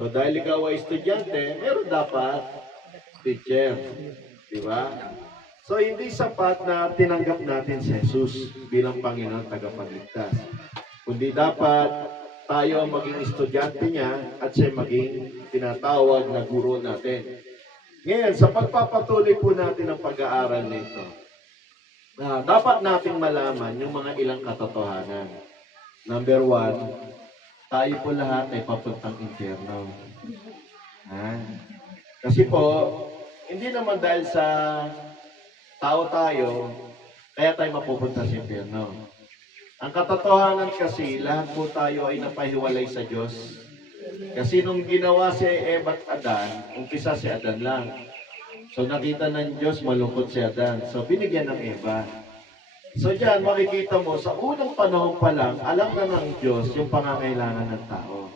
So dahil ikaw ay estudyante, meron dapat teacher. Di ba? So hindi sapat na tinanggap natin si Jesus bilang Panginoon tagapagligtas. Kundi dapat tayo ang maging estudyante niya at siya maging tinatawag na guro natin. Ngayon, sa pagpapatuloy po natin ang pag-aaral nito, dapat nating malaman yung mga ilang katotohanan. Number one, tayo po lahat ay papuntang impyerno. Kasi po, hindi naman dahil sa tao tayo, kaya tayo mapupunta sa impyerno. Ang katotohanan kasi, lahat po tayo ay napahiwalay sa Diyos. Kasi nung ginawa si Eva at Adan, umpisa si Adan lang. So nakita ng Diyos, malungkot si Adan. So binigyan ng Eva. So diyan, makikita mo, sa unang panahon pa lang, alam na ng Diyos yung pangangailangan ng tao.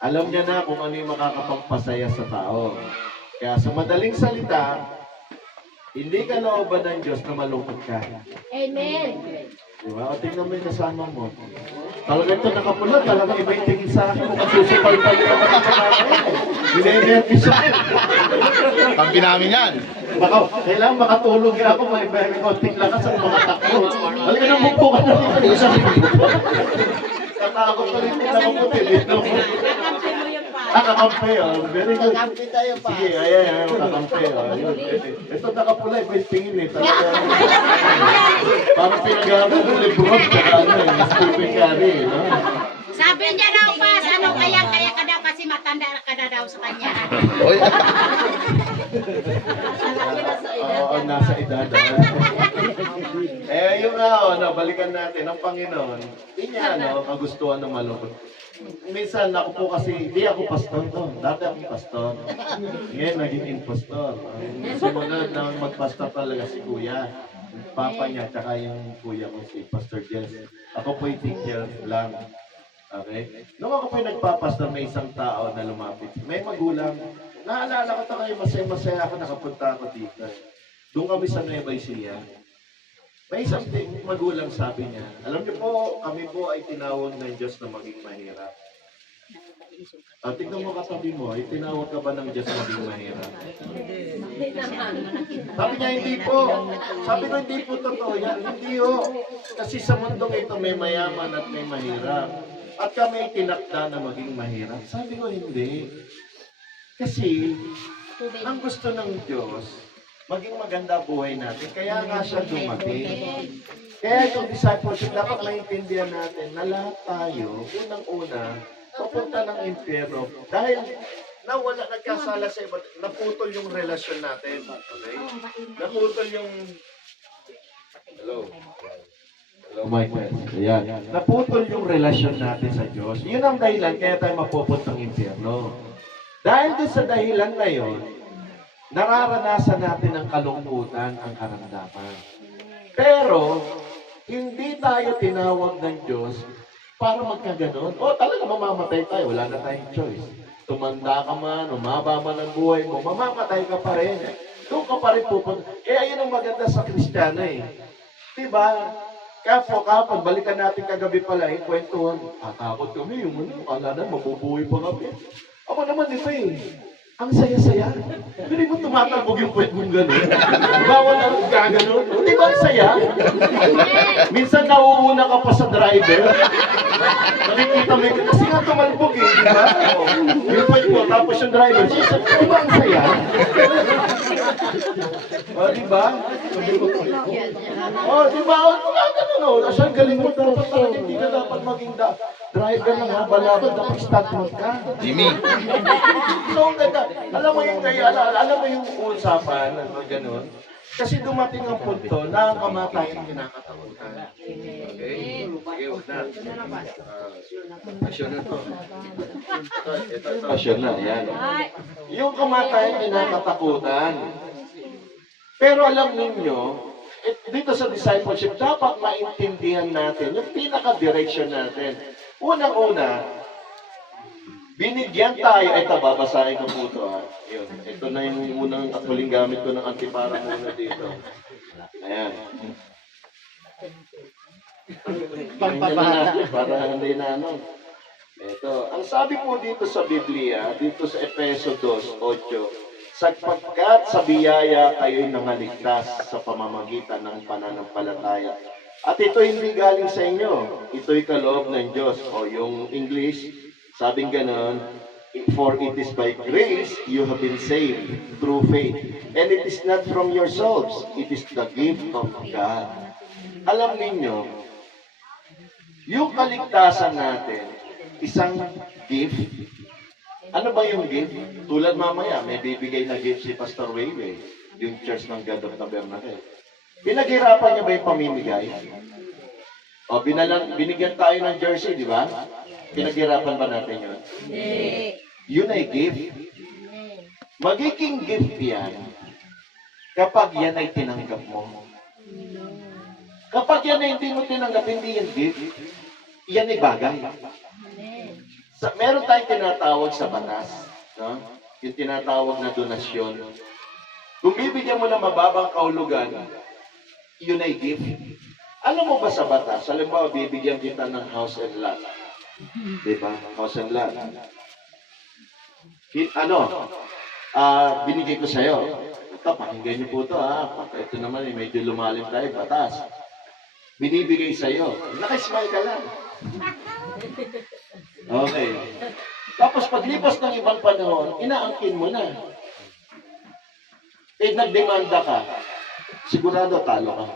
Alam niya na kung ano yung makakapagpasaya sa tao. Kaya sa madaling salita, hindi ka looban ng Diyos na malungkot ka. Amen. Diba? O tingnan mo yung kasama mo. Talaga ito nakapula, talaga iba yung tingin sa akin. Kasusupal-pal ka pa naman. Binenervis ako. Kampi namin yan. Baka, kailangan makatulog ka ako, may konting lakas ang mga takbo. Halika na, bumpo ka na dito. Katakot pa rin kita maputin. Kakampi, oh. Very good. Kakampi tayo pa. Sige, ayan, kakampi. Ito nakapula, iba yung tingin eh. Talaga. Parang pinag-aaral ng Lebron, kaya Stephen Curry, no? Sabi niya daw pa, ano kaya ka daw kasi matanda ka na daw sa kanya. Oy. Oo, nasa edad. Yung balikan natin, ang Panginoon, hindi niya, kagustuhan ng malungkot. Minsan, ako po kasi, hindi ako pastor to. Dati ako pastor. Ngayon, naging impostor. Sumunod na magpastor talaga si Kuya. Papa niya, tsaka yung kuya ko si Pastor Jess. Ako po yung teacher lang. Okay? Nung ako po yung nagpapastor, may isang tao na lumapit. May magulang. Naalala ko tayo, masaya-masaya ako, nakapunta ako dito. Doon kami sa Nueva Ecija. May isang magulang sabi niya, alam niyo po, kami po ay tinawag ng Diyos na maging mahirap. Tignan mo katabi mo, itinawag ka ba ng Diyos na maging mahirap? Sabi niya, hindi po. Sabi ko, hindi po totoo yan. Hindi ho. Kasi sa mundong ito may mayaman at may mahirap. At kami tinakda na maging mahirap. Sabi ko, hindi. Kasi, ang gusto ng Diyos, maging maganda buhay natin. Kaya nga siya dumating. Kaya itong discipleship, dapat maintindihan natin na lahat tayo, unang-una, papunta ng impyerno. Dahil nawala, nagkasala sa iba, naputol yung relasyon natin. Okay? Naputol yung... Hello? Hello, Michael. Ayan. Naputol yung relasyon natin sa Diyos. Yun ang dahilan, kaya tayo mapupuntang impyerno. Dahil doon sa dahilan na yun, nararanasan natin ang kalungkutan, ang karamdaman. Pero, hindi tayo tinawag ng Diyos para magkaganon. O talaga mamamatay tayo, wala na tayong choice. Tumanda ka man, umaba man ang buhay mo, mamamatay ka pa rin. Doon ka pa rin pupunta. Kaya yun ang maganda sa Kristiyano eh. Diba? Kaya po kapag balikan natin kagabi pala, kwentuhan, tatakot kami, yung kala na mabubuhay pa kami. Ako naman ito eh. Ang saya-saya. Hindi mo tumatalbog yung puwet mong gano'n. Bawal na gano'n. Di ba ang saya? Minsan nauuna ka pa sa driver. Nakikita mo yung, kasi nga tumalbog eh, di ba? Yung puwet mo, tapos yung driver, di ba ang saya? Di ba? Di ba? Gano'n. Asang galing mo dapat talaga, hindi ka dapat maging driver ng habalaban, dapat stuntman ka. Jimmy. So, ang ganda. Alam mo yung alam mo yung usapan, gano'n. Kasi dumating ang punto na ang kamatayan kinakatakutan. Okay? Sige, huwag na. Pasyon na to. Ito. Pasyon na, yan. Yung kamatayan kinakatakutan. Pero alam ninyo, dito sa discipleship, dapat maintindihan natin yung pinaka-direction natin. Unang-una, binigyan tayo, ito, babasahin ko po ito ha. Yun. Ito na yung unang at huling gamit ko ng antipara muna dito. Ayan. Pampabata. Para hindi na ano. Ito, ang sabi po dito sa Biblia, dito sa Efeso 2:8, sapagkat sa biyaya kayo'y nangaligtas sa pamamagitan ng pananampalataya. At ito hindi galing sa inyo, ito'y kaloob ng Diyos. O yung English, sabing ganon, for it is by grace you have been saved through faith. And it is not from yourselves, it is the gift of God. Alam ninyo, yung kaligtasan natin, isang gift. Ano ba yung gift? Tulad mamaya, may bibigay na gift si Pastor Weiwei, yung Church ng God of Tabernacle. Pinaghirapan niya ba yung pamimigay? O, binigyan tayo ng jersey, di ba? Pinaghirapan ba natin yun? Hindi. Yun ay gift. Magiging gift yan kapag yan ay tinanggap mo. Kapag yan ay hindi mo tinanggap, hindi yan gift. Yan ay bagay. Meron tayong tinatawag sa batas, no? Yung tinatawag na donasyon. Kung bibigyan mo ng mababang kahulugan, yun ay gift. Alam mo ba sa batas, halimbawa bibigyan kita ng house and lot. Diba? House and lot. Binigay ko sa'yo. Ito, pakinggan niyo po ito, ha. Ito naman, medyo lumalim tayo, batas. Binibigay sa'yo. Nakismile ka lang. Okay. Tapos paglipas ng ibang panahon, inaangkin mo na. Nagdemanda ka. Sigurado talo ka.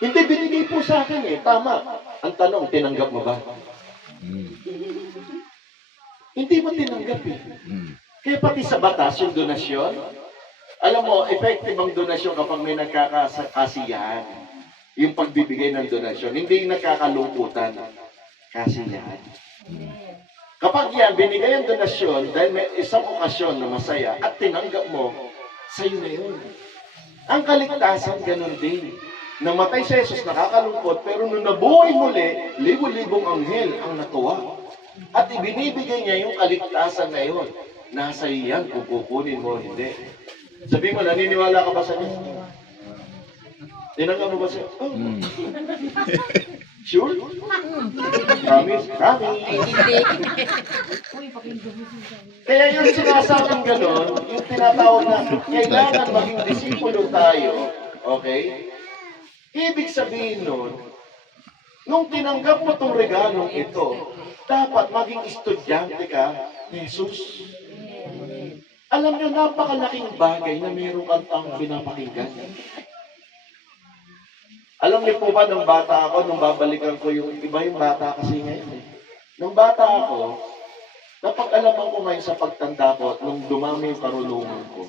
Hindi, binigay po sa akin Tama. Ang tanong, tinanggap mo ba? Hindi mo tinanggap Kaya pati sa batas, yung donasyon, alam mo, effective ang donasyon kapag may nagkakasiyahan. Yung pagbibigay ng donasyon, hindi nagkakalungkutan. Kasiyahan. Kapag yan, binigay ang donasyon dahil may isang okasyon na masaya at tinanggap mo, sa'yo na yun. Ang kaligtasan, ganun din. Namatay si Jesus, nakakalungkot, pero nung nabuhay muli, libo-libong anghel ang natuwa. At ibinibigay niya yung kaligtasan na yun. Nasa iyan kung kukunin mo, hindi. Sabi mo, naniniwala ka ba sa Diyos? Tinanggap mo ba siya? Oh. Sure? Promise? Kaya yung sinasabing gano'n, yung tinatawag na kailangan maging disipulo tayo, okay? Ibig sabihin nun, nung tinanggap mo itong regalong ito, dapat maging estudyante ka ni Jesus. Alam nyo, napakalaking bagay na mayroong kang pinapakinggan. Alam niyo po ba, nung bata ako, nung babalikan ko yung iba yung bata kasi ngayon Nung bata ako, napag-alaman ko ngayon sa pagtanda ko at nung dumami yung karunungan ko,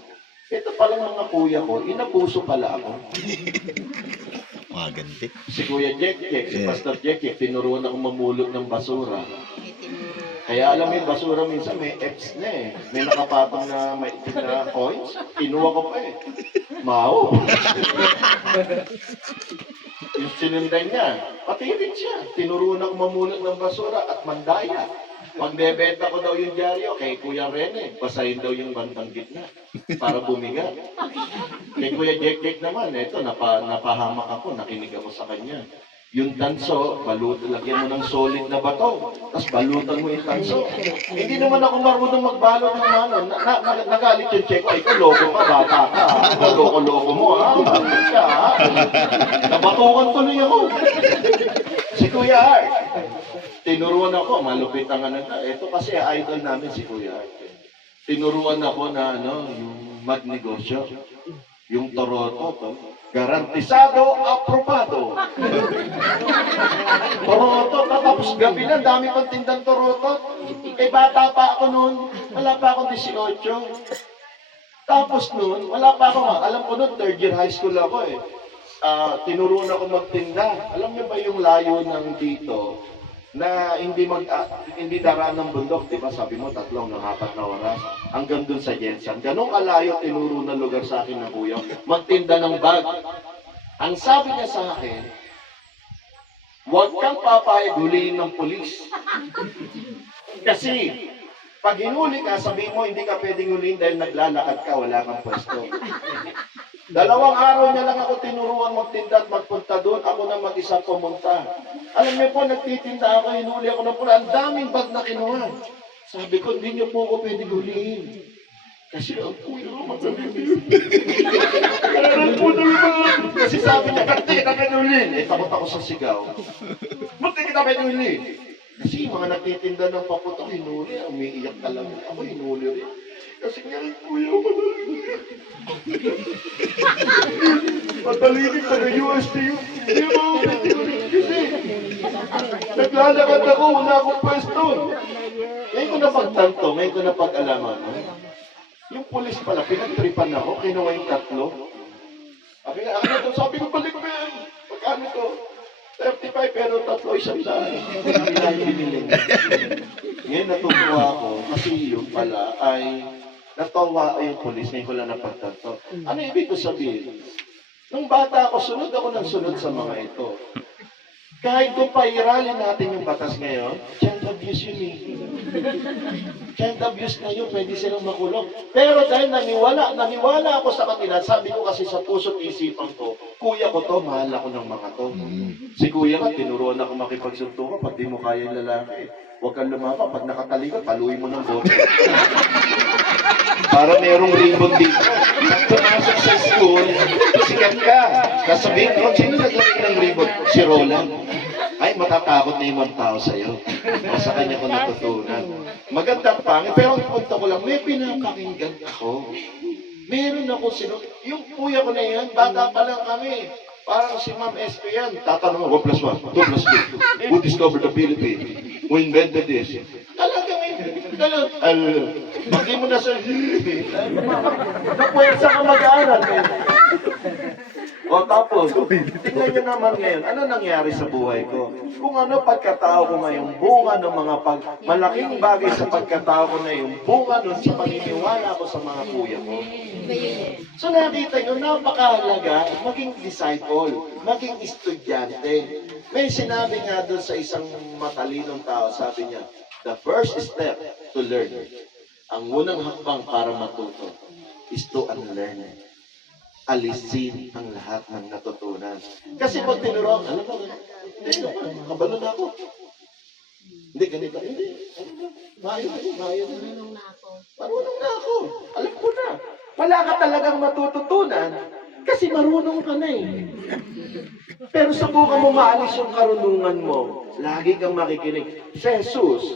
ito palang mga kuya ko, inapuso pala ako. Mga ganti. Si Kuya Jack, si Pastor Jack, tinuruan ako mamulot ng basura. Kaya alam mo yung basura minsan may F's na May nakapatong na may na coins. Kinuha ko pa Mao. Yung sinundan niya, pati rin siya. Tinuruan ako mamulot ng basura at mandaya. Magbebenta ko daw yung dyaryo kay Kuya Rene. Basahin daw yung bandang gitna para bumigat. Kay Kuya Jack naman, napahamak ako, nakinig ako sa kanya. Yung tanso, lagyan mo ng solid na bato. Tapos balutan mo yung tanso. Hindi naman ako marunong magbalot ng ano. Nagalit yung check ko. Ikaw, loko ka, bata ka. Ikaw, loko-loko mo, Bakit ka, Nabatukan tuloy ako. Si Kuya Art. Tinuruan ako, malupit ang Ito kasi idol namin si Kuya Art. Tinuruan ako na yung magnegosyo. Yung toroto to. Garantisado, aprobado. Toroto, tapos gabi na, dami pang tindang toroto. Bata pa ako noon, wala pa akong 18. Tapos noon, wala pa ako, alam ko noon, third year high school ako Tinuruan ako magtinda. Alam niyo ba yung layo ng dito, na hindi daraan ng bundok, di ba? Sabi mo, 3 ng 4 na oras. Hanggang dun sa Jensen. Ganong kalayo, tinuro na lugar sa akin ng kuya. Magtinda ng bag. Ang sabi niya sa akin, huwag kang papayag huliin ng pulis. Kasi, pag hinuli ka, sabi mo, hindi ka pwedeng huliin dahil naglalakad ka, wala kang pwesto. 2 araw niya lang ako tinuruan magtinda at magpunta doon. Ako na mag-isa pumunta. Alam niyo po, nagtitinda ako, hinuli ako ng pula. Ang daming bag na kinuha. Sabi ko, hindi niyo po ako pwede huliin. Kasi ang kuya ko magaling yun. Kailan po naman. Kasi sabi niya, ba't di kita pinulin? Eh, takot ako sa sigaw. Ba't di kita pinulin? Kasi yung mga nagtitinda ng paputok, hinuli. Umiiyak ka lang. Ako hinuli rin. Kasi nga rin, kuya, madali. Matalinig sa UST yun. Hindi mo ako pinulin. Kasi naglalakad ako, wala akong pwesto. Ngayon ko napagtanto, ngayon ko napag-alaman. Yung pulis pala, pinagtripan ako, kinuha yung 3. Sabi ko, balik ko yan. Pagkano to? 35 pero 3 isang daan. Ngayon natutuwa ako kasi yun pala ay natawa yung pulis, ngayon ko lang napagtanto. Ano ibig ko sabihin? Nung bata ako, sunod ako ng sunod sa mga ito. Kahit kung pairalin natin yung batas ngayon, child abuse yun eh. Child abuse na yun, pwede silang makulong. Pero dahil naniwala ako sa kanila, sabi ko kasi sa puso't isipan ko, kuya ko to, mahal ako ng mga to. Si kuya ka, tinuruan ako makipagsuntukan, pag di mo kaya yung lalaki, huwag kang lumapa, pag nakatalikod, paluin mo ng bote. Para merong ribbon dito. Pag pumasok sa school, sikat ka. Kasabihin ko, sino naglagay ng ribbon? Si Roland. Ay, matatakot na yung mga tao sa'yo. O sa kanya ko natutunan. Magandang pangit, pero ang punto ko lang, may pinapakinggan ako. Meron ako yung kuya ko na yan, bata pa lang kami. Parang si Ma'am SP yan. Tatanong ako, 1 + 1, 2 + 2. Who discovered the Philippines? Who invented this? Talagang Bakit mo na sa napuwersa ka mag-aaral. O tapos, tingnan nyo naman ngayon, ano nangyari sa buhay ko? Kung ano pagkatao ko ngayon, bunga ng mga malaking bagay sa pagkatao ko na yung bunga nun sa paniniwala ko sa mga kuya ko. So nakita nyo, napakahalaga maging disciple, maging estudyante. May sinabi nga doon sa isang matalinong tao, sabi niya, the first step to learn, ang unang hakbang para matuto, is to unlearn. Alisin ang lahat ng natutunan. Kasi pag tinuruan, alam mo, hindi, kabalo na ako. Hindi, ganito, hindi. Mayo na. Marunong na ako. Alam ko na. Wala ka talagang matututunan kasi marunong ka na eh. Pero subukan mo maalis yung karunungan mo. Lagi kang makikinig. Si Jesus,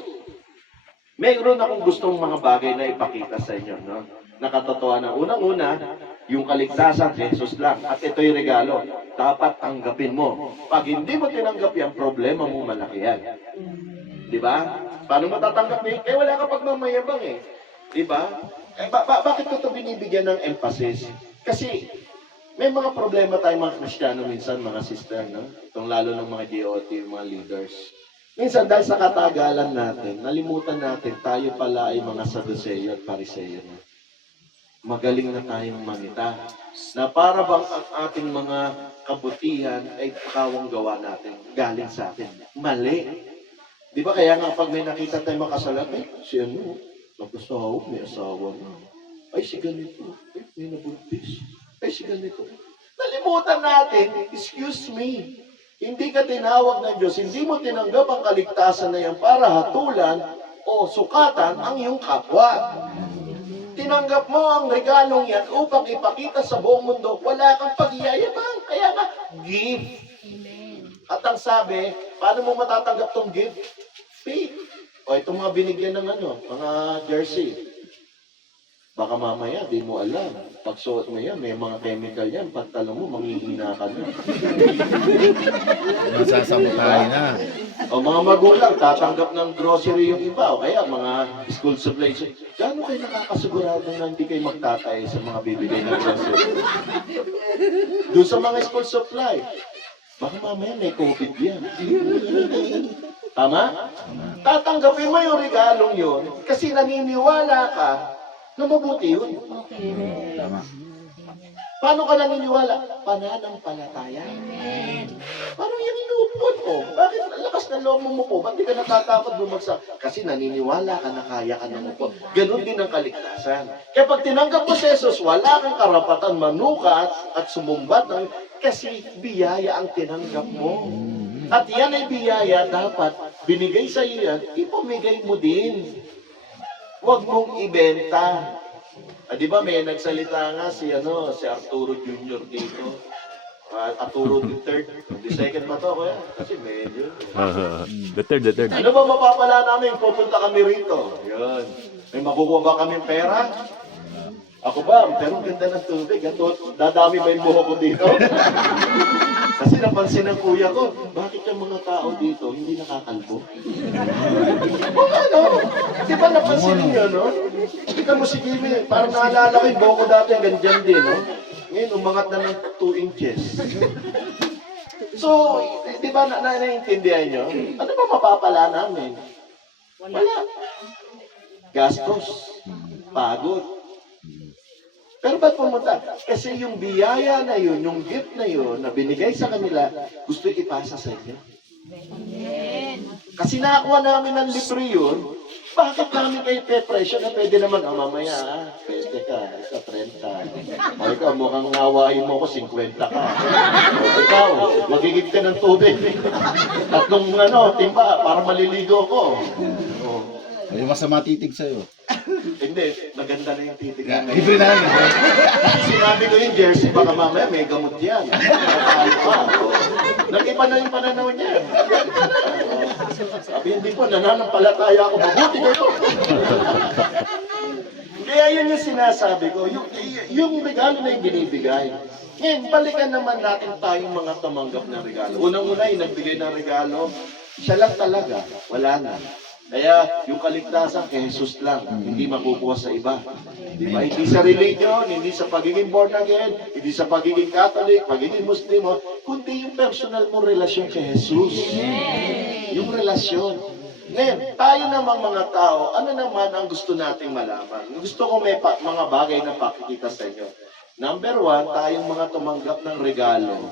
mayroon akong gustong mga bagay na ipakita sa inyo, no? Nakatotohanan. Unang-una, yung kaligtasan, Jesus lang. At ito yung regalo. Dapat tanggapin mo. Pag hindi mo tinanggap yan, problema mo malaki yan. Di ba? Paano mo tatanggapin? Eh, wala ka pagmamayabang eh. Di ba? Eh, bakit ko ito binibigyan ng emphasis? Kasi, may mga problema tayong mga Kristiyano minsan, mga sister, no? Itong lalo ng mga GOT, yung mga leaders. Minsan, dahil sa katagalan natin, nalimutan natin, tayo pala ay mga Saduceo at Pariseo. Magaling na tayong manita. Na para bang ang ating mga kabutihan ay kawang gawa natin, galing sa atin. Mali. Di ba kaya nga pag may nakita tayong makasalat, si ano, nagkasawa, may asawa na. Ay, si ganito. Ay, may nabuntis. Ay, si ganito. Nalimutan natin, excuse me, hindi ka tinawag ng Diyos, hindi mo tinanggap ang kaligtasan na yan para hatulan o sukatan ang iyong kapwa. Tinanggap mo ang regalong yan upang ipakita sa buong mundo, wala kang pag-iyayabang, kaya ka, give. At ang sabi, paano mo matatanggap tong gift? Faith. O itong mga binigyan ng mga jersey. Baka mamaya, di mo alam. Pag suot mo yan, may mga chemical yan. Pag talo mo, manghihina ka na. Masasamutahin na. O mga magulang, tatanggap ng grocery yung iba. O kaya mga school supplies. Gaano kayo nakakasigurado na hindi kayo magtatay sa mga bibigay ng grocery? Doon sa mga school supply. Baka mamaya may COVID yan. Tama? Tatanggapin mo yung regalong yun kasi naniniwala ka na mabuti yun. Tama. Paano ka naniniwala? Pananampalataya. Parang yan inuupod mo. Bakit ang lakas ng loob mo po? Ba't di ka natatakot bumagsak? Kasi naniniwala ka na kaya ka ng upod. Ganon din ang kaligtasan. Kaya pag tinanggap mo si Jesus, wala kang karapatan manukat at sumumbat kasi biyaya ang tinanggap mo. At yan ay biyaya, dapat binigay sa iyo yan, ipamigay mo din. Huwag mong ibenta. Di ba may nagsalita nga si Arturo Jr. dito. Arturo III. The second pa to, kuya. Kasi medyo. The third. Ano ba mapapala namin? Pupunta kami rito. Yun. May makukuha ba kaming pera? Ako ba? Pero ang ganda ng tubig. Dadami ba yung buho ko dito? Kasi napansin ng kuya ko, bakit yung mga tao dito hindi nakakalbo? Ano? Di ba napansin niyo, no? Tika mo si Jimmy, parang naalala ko yung buho ko dati hanggang dyan din, no? Ngayon, umangat na ng 2 inches. So, di ba naiintindihan nyo? Ano ba mapapala namin? Wala. Gastos. Pagod. Pero ba't pumunta? Kasi yung biyaya na yun, yung gift na yun, na binigay sa kanila, gusto ipasa sa inyo. Kasi nakakuha namin ng libre yun, bakit namin kayo pe-presyo na pwede naman, mamaya, pwede ka, ito 30. O ikaw, mukhang ngawain mo ko, 50 ka. O ikaw, magigib ka ng tubig. Tatlong timba, para maliligo ko. O. Ay, masama titig sa'yo. Hindi, maganda na yung titig. Libre na lang. Sinabi ko yung jersey, baka mamaya may gamot yan. Nakakalo pa. Nag-iba na yung pananaw niya. Sabi, hindi po, nananampalataya ako. Mabuti kayo. Kaya yun yung sinasabi ko. Yung regalo na yung binibigay. Ngayon, balikan naman natin tayong mga tumanggap ng regalo. Unang-una yung nagbigay ng regalo, siya lang talaga. Wala na. Kaya yung kaligtasan kay Jesus lang, hindi makukuha sa iba. Di ba? Hindi sa religion, hindi sa pagiging born again, hindi sa pagiging Catholic, pagiging Muslim, kundi yung personal mo relasyon kay Jesus. Yung relasyon. Ngayon, tayo namang mga tao, ano naman ang gusto nating malaman? Gusto ko may mga bagay na pakikita sa inyo. Number 1, tayong mga tumanggap ng regalo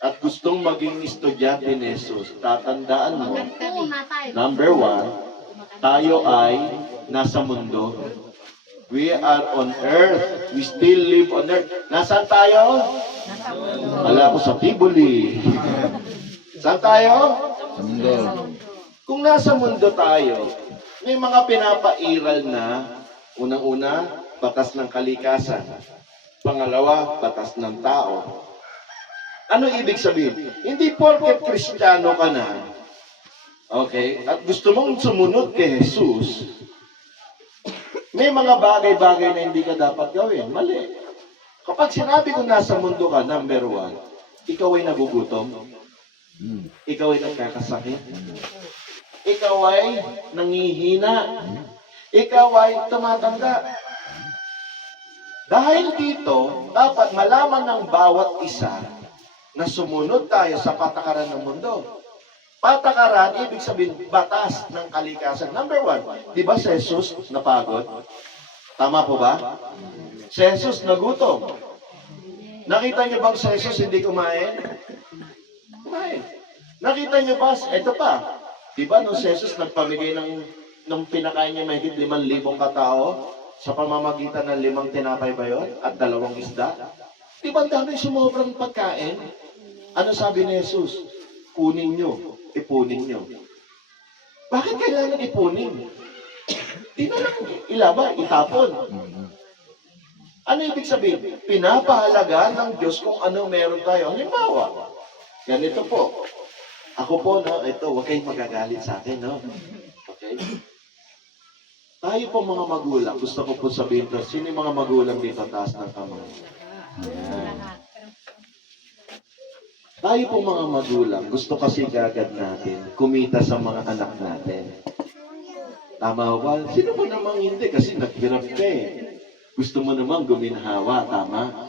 at gustong maging estudyante ni Jesus, tatandaan mo, number 1, tayo ay nasa mundo. We are on earth. We still live on earth. Nasaan tayo? Wala ko sa Tibuli. Saan tayo? Sa mundo. Kung nasa mundo tayo, may mga pinapairal na, unang-una, batas ng kalikasan. Pangalawa, batas ng tao. Ano ibig sabihin? Hindi porket Kristiyano ka na, okay, at gusto mong sumunod kay Jesus, may mga bagay-bagay na hindi ka dapat gawin. Mali. Kapag sinabi ko nasa mundo ka, number 1, ikaw ay nagugutom. Ikaw ay nagkakasakit. Ikaw ay nangihina. Ikaw ay tumatanda. Dahil dito, dapat malaman ng bawat isa na sumunod tayo sa patakaran ng mundo. Patakaran, ibig sabihin, batas ng kalikasan. Number 1, di ba si Jesus napagod? Tama po ba? Si Jesus nagutom. Nakita niyo bang si Jesus hindi kumain? Kumain. Nakita niyo ba? Ito pa. Di ba nung si Jesus nagpamigay nung pinakain niya mahigit 5,000 katao sa pamamagitan ng 5 tinapay ba yun? At 2 isda? Di ba ang dami sumobrang pagkain? Ano sabi ni Jesus? Kunin nyo, ipunin nyo. Bakit kailangan ipunin? Di na lang ilaba, itapon. Ano ibig sabihin? Pinapahalaga ng Diyos kung ano meron tayo. Halimbawa, ganito po. Ako po, ito, huwag kayong magagalit sa akin, no? Okay? Tayo po mga magulang, gusto ko po sabihin to, sino yung mga magulang dito, taas ng kamay? Ayan. Tayo po mga magulang, gusto kasi kagad natin kumita sa mga anak natin. Tama ba? Sino mo namang hindi? Kasi naghirap ka eh. Gusto mo namang guminhawa, tama?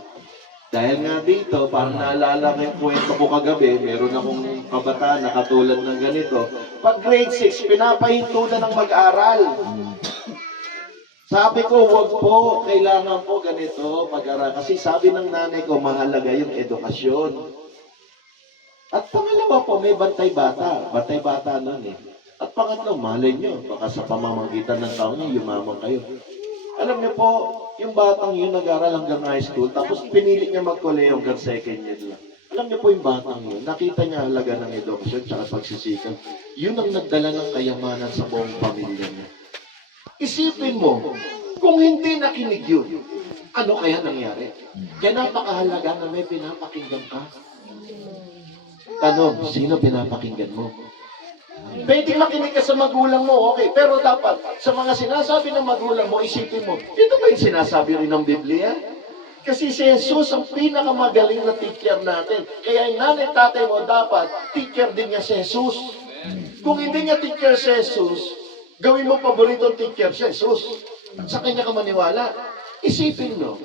Dahil nga dito, parang naalala ko yung kwento ko kagabi, meron akong kabataan na katulad ng ganito. Pag grade 6, pinapahinto na ng mag-aral. Sabi ko, wag po, kailangan po ganito mag-aral. Kasi sabi ng nanay ko, mahalaga yung edukasyon. At pangalawa po, may bantay bata. Bantay bata nun eh. At pangatlo, malay nyo, baka sa pamamagitan ng taon niyo, yumaman kayo. Alam niyo po, yung batang yun nag-aral hanggang high school, tapos pinili niya mag-college hanggang second year lang. Alam niyo po yung batang yun, nakita niya halaga ng edukasyon tsaka pagsisikap. Yun ang nagdala ng kayamanan sa buong pamilya niya. Isipin mo, kung hindi nakinig yun, ano kaya nangyari? Kaya napakahalaga na may pinapakinggan ka. Tanong, sino pinapakinggan mo? Pwede makinig ka sa magulang mo, okay. Pero dapat, sa mga sinasabi ng magulang mo, isipin mo, ito ba yung sinasabi rin ng Biblia? Kasi si Jesus ang pinakamagaling na teacher natin. Kaya yung nanay tatay mo dapat, teacher din niya si Jesus. Kung hindi niya teacher si Jesus, gawin mo paboritong teacher si Jesus. Sa kanya ka maniwala. Isipin mo,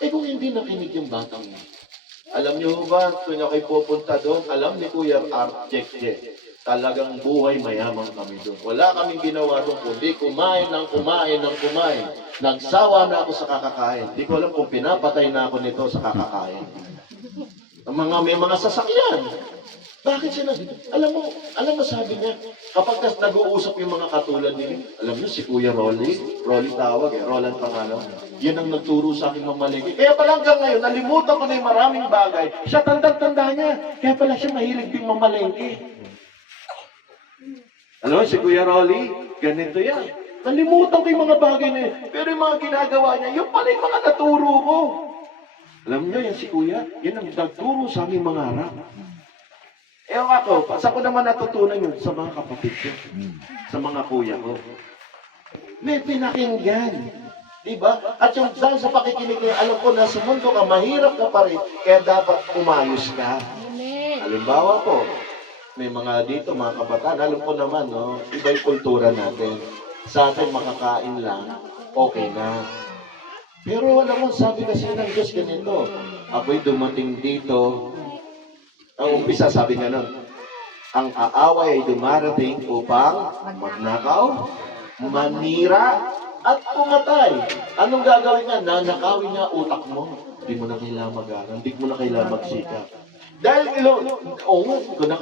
kung hindi nakinig yung batang mo, alam niyo ba, kung kayo pupunta doon, alam ni Kuya Art Jekje, talagang buhay mayaman kami doon. Wala kaming ginawa doon, kundi kumain ng kumain ng kumain. Nagsawa na ako sa kakakain. Di ko alam kung pinapatay na ako nito sa kakakain. May mga sasakyan. Bakit sila? Alam mo sabi niya, kapag nag-uusap yung mga katulad niya, alam niyo si Kuya Rolly tawag Roland pangalan. Yan ang nagturo sa akin mamalengke. Kaya pala hanggang ngayon, nalimutan ko na yung maraming bagay. Siya tanda-tanda niya. Kaya pala siya mahilig din mamalengke. Alam mo, si Kuya Rolly, ganito yan. Nalimutan ko yung mga bagay na yun. Pero yung mga ginagawa niya, yung pala yung mga naturo ko. Alam niyo, yan si Kuya, yan ang nagturo sa aming mga harap. Ako, saan ko naman natutunan yun? Sa mga kapatid ko. Sa mga kuya ko. May pinakinggan. Diba? At yung dahil sa pakikinig niya, alam ko na sa mundo ka, mahirap ka pa rin, kaya dapat umayos ka. Halimbawa po, may mga dito, mga kabataan, alam ko naman, no, iba yung kultura natin. Sa atin, makakain lang, okay na. Pero alam mo, sabi kasi ng Diyos ganito, ako'y dumating dito. Ang umpisa, sabi nga nun, ang aaway ay dumarating upang magnakaw, manira, at pumatay. Anong gagawin nga? Nanakawin niya utak mo. Hindi mo na kailangan mag-aral, hindi mo na kailangan magsikap. Dahil,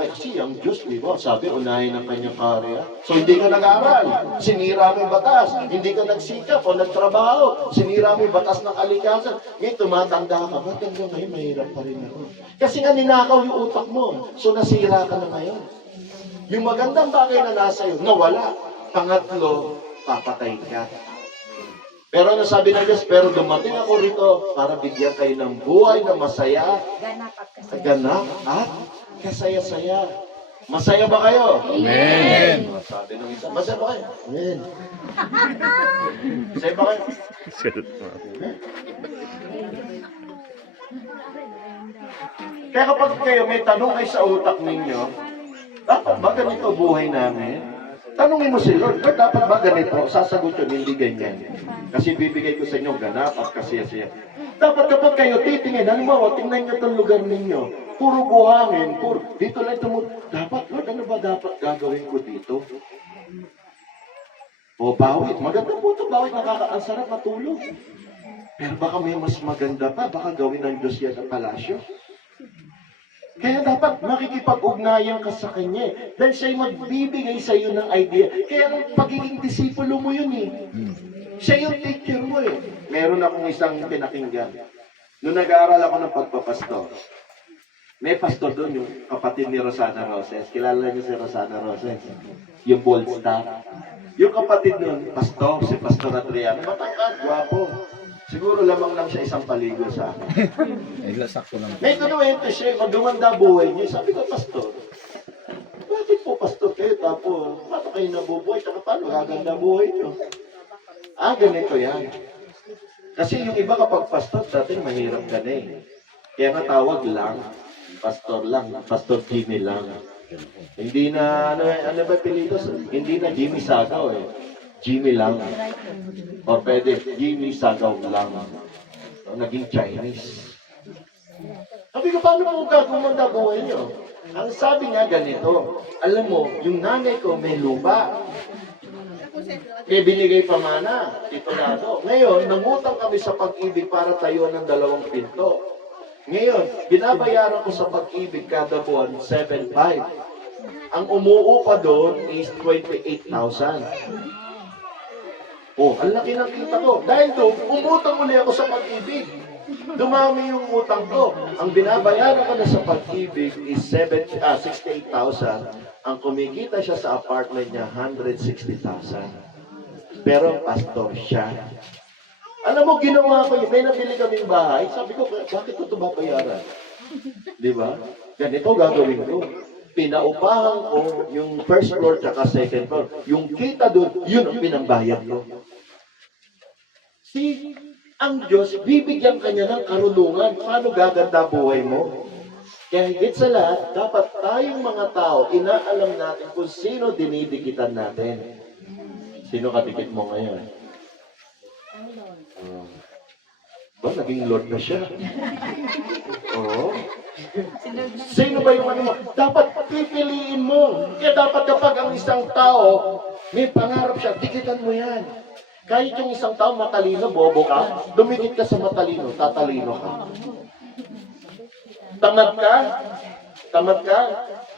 kasi ang Diyos, di ba? Sabi, unahin ang kanyang karya. So, hindi ka nag-aral. Sinira mo yung batas. Hindi ka nagsikap o nagtrabaho. Sinira mo yung batas ng kalikasan. Ngayon, tumatanda ka. Ba't hanggang ngayon, mahirap pa rin ako? Kasi nga, ninakaw yung utak mo. So, nasira ka na ngayon. Yung magandang bagay na nasa iyo, nawala. Pangatlo, papatay ka. Pero ano sabi ng Diyos? Pero dumating ako rito para bigyan kayo ng buhay na masaya, ganap at kasaya-saya. Masaya ba kayo? Amen. Sabi ng isa, masaya ba kayo? Amen. Masaya ba kayo? Kaya kapag kayo may tanong ay sa utak ninyo, dapat ba ganito buhay namin? Tanungin mo si Lord, dapat ba ganito? Sasagot yun, hindi ganyan. Kasi bibigay ko sa inyo ganap at kasiyasiya. Dapat kapag kayo titingin, halimbawa, tingnan nyo itong lugar ninyo. Puro buhangin, dito lang dapat, Lord, ano ba dapat gagawin ko dito? O bawit, maganda po ito, bawit, ang sarap matulog. Pero baka may mas maganda pa, baka gawin ng Diyos yan sa palasyo. Kaya dapat makikipag-ugnayan ka sa Kanya. Dahil siya'y magbibigay sa iyo ng idea. Kaya ang pagiging disipulo mo yun eh. Siya yung teacher mo eh. Meron akong isang pinakinggan. Noong nag-aaral ako ng pagpapastor, may pastor doon, yung kapatid ni Rosana Roses. Kilala niyo si Rosana Roses? Yung bold star. Yung kapatid nun, pastor, si Pastor Adriano, matangkad, gwapo. Siguro lamang lang siya isang paligo sa akin. Ay, lasak ko lang. May kunuwento siya, magumanda buhay niya. Sabi ko, Pastor, bakit po Pastor kayo? Tapos, paano kayo nabubuhay? Tsaka paano gaganda buhay niyo? Ganito yan. Kasi yung iba kapag Pastor, dati mahirap ka na eh. Kaya nga tawag lang, Pastor Jimmy lang. Hindi na, ano ba pilitos? Hindi na Jimmy Sagaw eh. Jimmy lang. O pwede, Jimmy Sagaw lang. So, naging Chinese. Sabi ko, paano mo gagumanda buhay niyo? Ang sabi nga ganito, alam mo, yung nanay ko may lupa. May binigay pamana, titulado. Ngayon, nangutang kami sa Pag-ibig para tayo ng 2 pinto. Ngayon, binabayaran ko sa Pag-ibig kada buwan 7,500. Ang umuupa doon is 28,000. Oh, ang laki ng kita ko. Dahil doon, umutang muli ako sa Pag-ibig. Dumami yung utang ko. Ang binabayaran ko na sa Pag-ibig is 68,000. Ang kumikita siya sa apartment niya, 160,000. Pero pastor siya. Alam mo, ginawa ko yun. May nabili kaming bahay. Sabi ko, bakit ko ito babayaran? Di ba? Ganito gagawin ko. Pinaupahan ko yung first floor at second floor. Yung kita doon, yun ang pinambayad ko. Si ang Diyos, bibigyan kanya ng karunungan. Paano gaganda buhay mo? Kaya higit sa lahat, dapat tayong mga tao, inaalam natin kung sino dinidikitan natin. Sino kadikit mo ngayon? Ba, naging Lord na siya. Oo. Sino ba yung ano mo? Dapat pipiliin mo. Kaya dapat kapag ang isang tao, may pangarap siya, dikitan mo yan. Kahit yung isang tao matalino, bobo ka, dumikit ka sa matalino, tatalino ka. Tamad ka,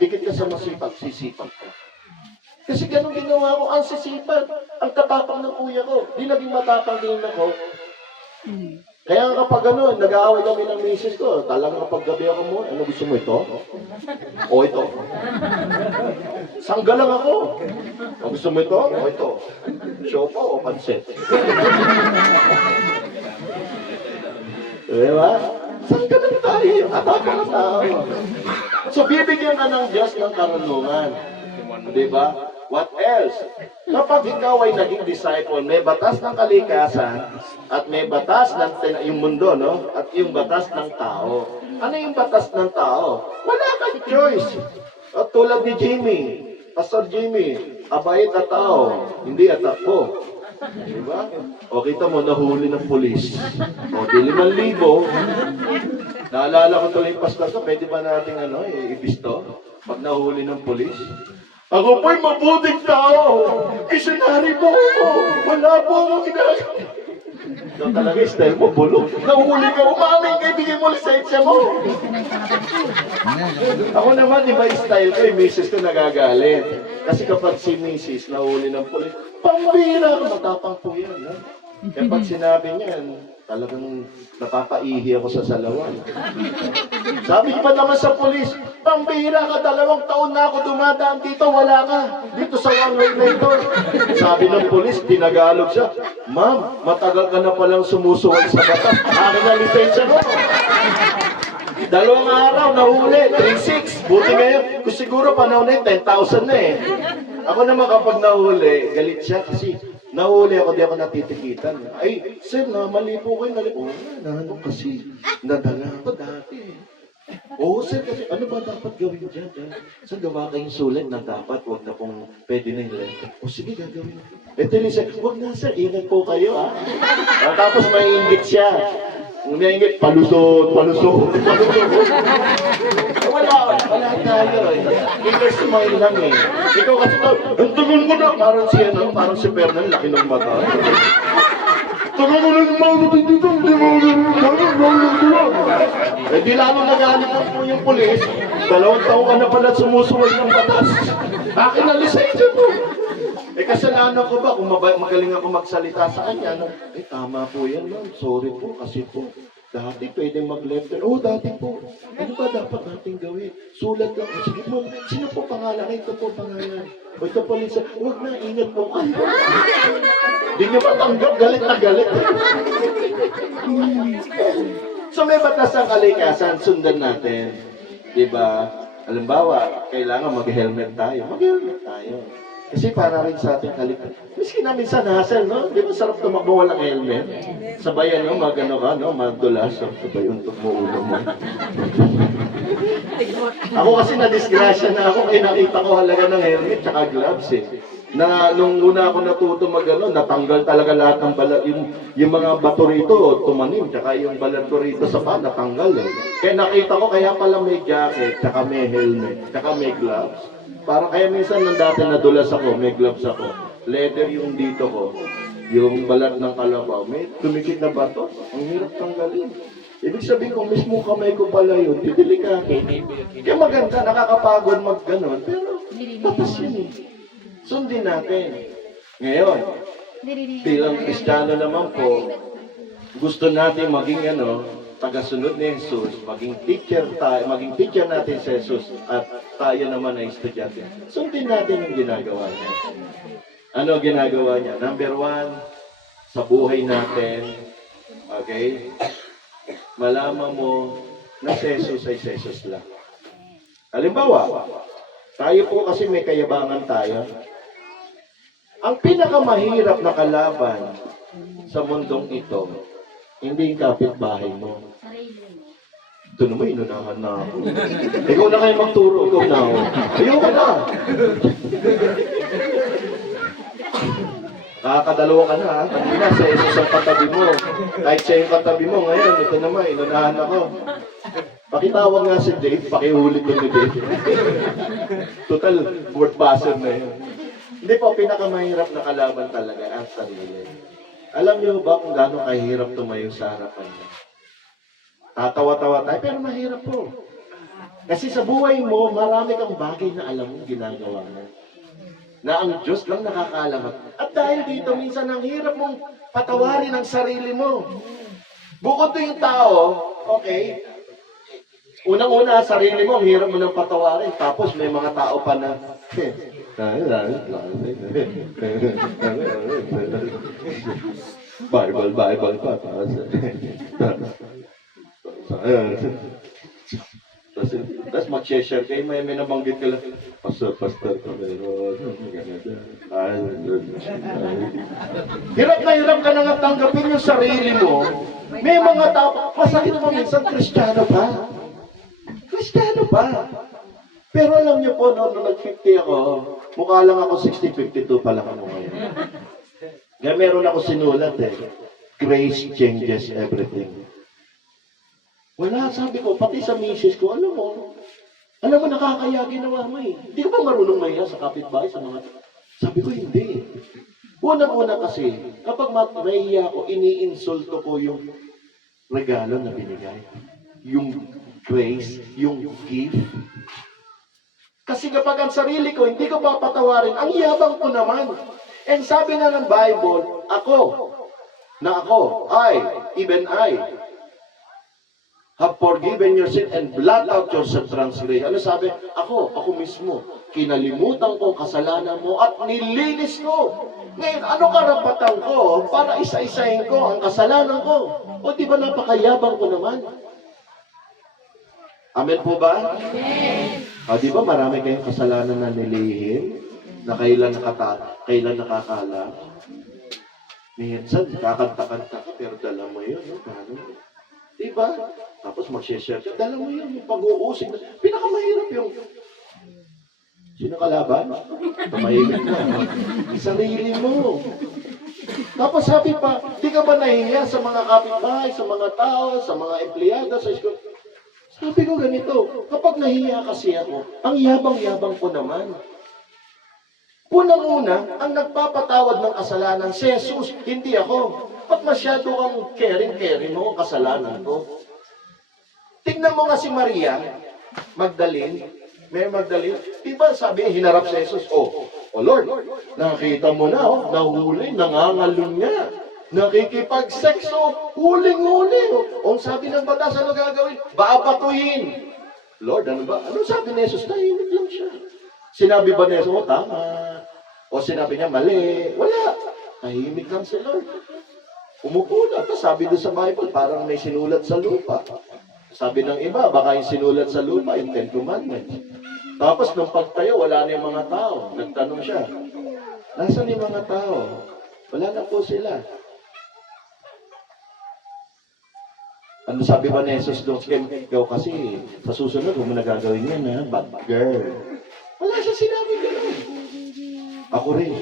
dikit ka sa masipag, sisipag ka. Kasi ganun ginawa ko, ang sisipag, ang tatapang ng kuya ko. Di naging matapang din ako. Kaya kapag gano'n, nag-aaway kami ng misis ko, talagang kapag gabi ako mo, ano gusto mo ito? O ito. Sangga lang ako. O gusto mo ito? O ito. Siopa o pansit? Diba? Sangga lang tayo. Ataka ng tao. So, bibigyan ka ng Diyos ng karunungan. Diba? What else? Kapag ikaw ay naging disciple, may batas ng kalikasan at may batas ng yung mundo, no? At yung batas ng tao. Ano yung batas ng tao? Wala kang choice. At tulad ni Jimmy, Pastor Jimmy, abait at tao, hindi at ako. Diba? O kita mo, nahuli ng pulis. O di 5,000. Naalala ko tuloy yung pastor ko, pwede ba natin ibisto? Pag nahuli ng pulis? Ako po'y mabuting tao. Isinari mo ako. Wala po akong ginagawa. Ito talaga, style mo, bulok. Nahuli ka, umaming ka, ibigay mo lisensya mo. Ako naman, iba yung style ko, yung misis ko nagagalit. Kasi kapag si misis nahuli ng pulis, pambira ako, matapang po yan. Ha? Kaya pag sinabi niyan, talagang napapaihi ako sa salawan. Sabi pa naman sa pulis, pambira ka, 2 taon na ako dumadaan dito, wala ka. Dito sa one-way na ito. Sabi ng pulis, tinagalog siya, ma'am, matagal ka na palang sumusuway sa batas. Akin na lisensya mo. 2 araw, nahuli, 3,600. Buti ngayon, kung siguro panahon na 10,000 na eh. Ako naman kapag nahuli, galit siya kasi nahuli ako, di ako natitikitan. Ay, sir, mali po kayo. Oo, nahanong kasi nadala ako dati. Oo, sir, kasi ano ba dapat gawin dyan? Sir, gawa kayong sulit na dapat, huwag na pong pwede na yung letter. O sige, gagawin. Eh, tili, sir, huwag na, sir, ingat po kayo, ha? Tapos may inggit siya. May inggit, palusot. Wala tayo eh. English smile lang eh. Ikaw kasi ito, ang tagal ko na. Parang si Fernan, laki ng mata. Tagal ko na dito. Eh di lalo nagalit po yung pulis. 2 taon ka na pala sumusuway ng batas. Akin na lisensya mo. Eh kasalanan ko ba kung magaling ako magsalita sa kanya? Eh tama po yan ma'am. Sorry po kasi po. Dati pwede mag-letter. Oh, dati po. Ano ba dapat natin gawin? Sulat lang. Sige po, sino po pangalan? Ito po pangalan. O ito po, Lisa. Huwag na, ingat po kayo. Hindi nyo matanggap, galit na galit. So may batas ang kalikasan, sundan natin. Diba? Halimbawa, kailangan mag-helmet tayo. Mag-helmet tayo. Kasi para rin sa ating kaligtasan. Miski na minsan hassle, no? Di ba sarap tumakbo walang helmet? Sabayan, no? Magano ka, no? Magdulas. Sabay untok mo ulo mo. Ako kasi na-disgrasya na ako. Eh, nakita ko halaga ng helmet tsaka gloves, eh. Na nung una ako natuto magano, natanggal talaga lahat ng balat. Yung mga bato rito, tumanim. Tsaka yung balat ko rito sa paa, natanggal, eh. Kaya nakita ko, kaya pala may jacket, tsaka may helmet, tsaka may gloves. Para kaya minsan nang dati nadulas ako, may gloves ako. leather yung dito ko, yung balat ng kalabaw, may tumikit na bato. Ang hirap tanggalin. Ibig sabihin ko, mismo kamay ko pala yun, titilikakin. Kaya maganda, nakakapagod mag-ganon, pero tapos yun eh. Sundin natin. Ngayon, bilang Kristiyano naman po, gusto natin maging tagasunod ni Jesus, maging teacher natin si Jesus, at tayo naman ay estudyante. Sundin natin yung ginagawa niya. Ano ginagawa niya? Number 1, sa buhay natin, okay? Malaman mo na si Jesus ay si Jesus lang. Halimbawa, tayo po kasi may kayabangan tayo. Ang pinakamahirap na kalaban sa mundong ito, hindi yung kapitbahay mo. Ito naman, inunahan na ako. Ikaw na kayo magturo, ikaw na ako. Ayoko na. Kakadalawa ka na, ha? Kanina, sa isa sa katabi mo. Kahit siya yung katabi mo, ngayon, ito naman, inunahan ako. Pakitawag nga si Dave, pakiulit ko ni Dave. Total, word passer na yun. Hindi po, pinakamahirap na kalaban talaga ang sarili. Alam niyo ba kung gaano kahirap tumayo sa harapan niya? Tatawa-tawa tayo, pero mahirap po. Kasi sa buhay mo, marami kang bagay na alam mo ginagawa mo. Na ang Diyos lang nakakaalam. At dahil dito, minsan ang hirap mong patawarin ang sarili mo. Bukod to yung tao, okay, unang-una, sarili mo, ang hirap mo nang patawarin. Tapos may mga tao pa na, Bible pa. Tapos mag-share kayo, may nabanggit ka lang, Pastor, pero, hirap na hirap ka na nga tanggapin yung sarili mo. May mga tao, masakit mo minsan, Kristiyano pa. Pero alam niyo po, noong nag-50 ako, mukha lang ako 60-52 pa lang ako ngayon. Kaya meron ako sinulat Grace changes everything. Wala, sabi ko, pati sa misis ko, alam mo, nakakaya ginawa mo eh. Hindi ka ba marunong mahiya sa kapitbahay, sa mga... Sabi ko, hindi. Unang-una kasi, kapag mahiya ako, iniinsulto ko yung regalo na binigay. Yung grace, yung gift. Kasi kapag ang sarili ko, hindi ko papatawarin, ang yabang ko naman. And sabi nga ng Bible, even I, have forgiven your sin and blot out your transgression. Ano sabi? Ako mismo, kinalimutan ko kasalanan mo at nilinis ko. Ngayon, ano karapatan ko para isa-isahin ko ang kasalanan ko? O di ba napakayabang ko naman? Amen po ba? Amen. Di ba marami kayong kasalanan na nilihim, na kailan nakakala? Minsan, kakanta-kanta ka, pero dala mo yun, no? Paano? Diba? Tapos mag-share ka, dala mo yun, yung pag-uusig. Pinakamahirap yung sino kalaban? Tumahimik na. Yung sarili mo. Tapos sabi pa, di ka ba nahihiya sa mga kapitbahay, sa mga tao, sa mga empleyado, sa school? Sabi ko ganito, kapag nahihiya kasi ako, ang yabang-yabang ko naman. Unang-una, ang nagpapatawad ng kasalanan, si Jesus, hindi ako. Ba't masyado kang caring mo ang kasalanan ko? Tingnan mo nga si Maria Magdalene. May Magdalene. Diba sabi, hinarap si Jesus, Oh Lord, nakita mo na, nahuli, nangangalun niya. Nakikipag-sekso, huling-huli. Ang sabi ng batas, ano gagawin? Babatuhin. Lord, ano ba? Ano sabi ni Jesus? Tahimik lang siya. Sinabi ba ni Jesus, tama. O sinabi niya, mali. Wala. Tahimik lang si Lord. Umupo na. Tapos sabi doon sa Bible, parang may sinulat sa lupa. Sabi ng iba, baka yung sinulat sa lupa, yung 10 Commandments. Tapos nung pagtayo, wala na yung mga tao. Nagtanong siya, nasaan yung mga tao? Wala na po sila. Ano sabi ba ni Jesus doon? Ikaw kasi, sa susunod, huwag mo na gagawin yan, ha? Bad girl. Wala siya sinabi gano'n. Ako rin.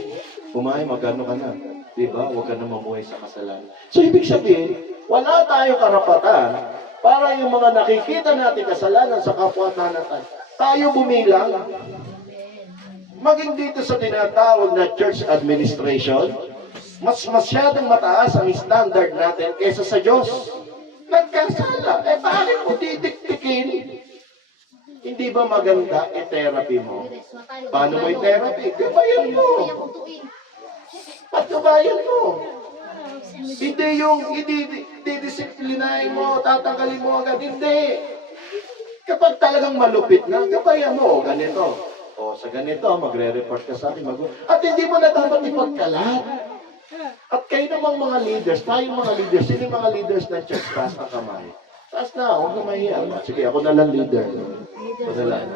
Pumahay, magano ka na. Diba? Huwag ka na mamuhay sa kasalanan. So, ibig sabihin, wala tayong karapatan para yung mga nakikita natin kasalanan sa kapwa natin, tayo bumilang. Maging dito sa tinatawag na church administration, mas masyadong mataas ang standard natin kaysa sa Diyos. Nagkasala. Bakit mo didiktikin? Hindi ba maganda i-therapy mo? Paano mo i-therapy? Gabayan mo. Pagkabayan mo. Hindi yung didisiplinahin mo, tatanggalin mo agad. Hindi. Kapag talagang malupit na, gabayan mo. Ganito. O sa ganito, magre-report ka sa akin. At hindi mo na dapat ipagkalat. At kayo namang mga leaders, tayong mga leaders, sino yung mga leaders ng church? Taas na kamay. Taas na, huwag na mahiya. Sige, ako na lang leader. Ako na lang.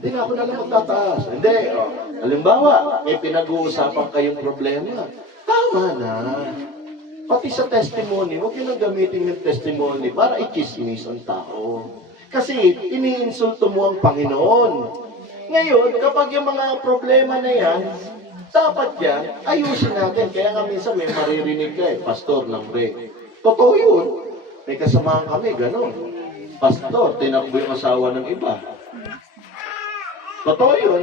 Hindi na ako na lang magtataas. Hindi. Halimbawa, may pinag-uusapan kayong problema. Tama na. Pati sa testimony, huwag yun ang gamitin yung testimony para i-chismis ang tao. Kasi iniinsulto mo ang Panginoon. Ngayon, kapag yung mga problema na yan, dapat yan, ayusin natin. Kaya nga minsan may maririnig ka Pastor, lambre. Totoo yun. May kasamahan kami, gano'n. Pastor, tinakbo yung asawa ng iba. Totoo yun.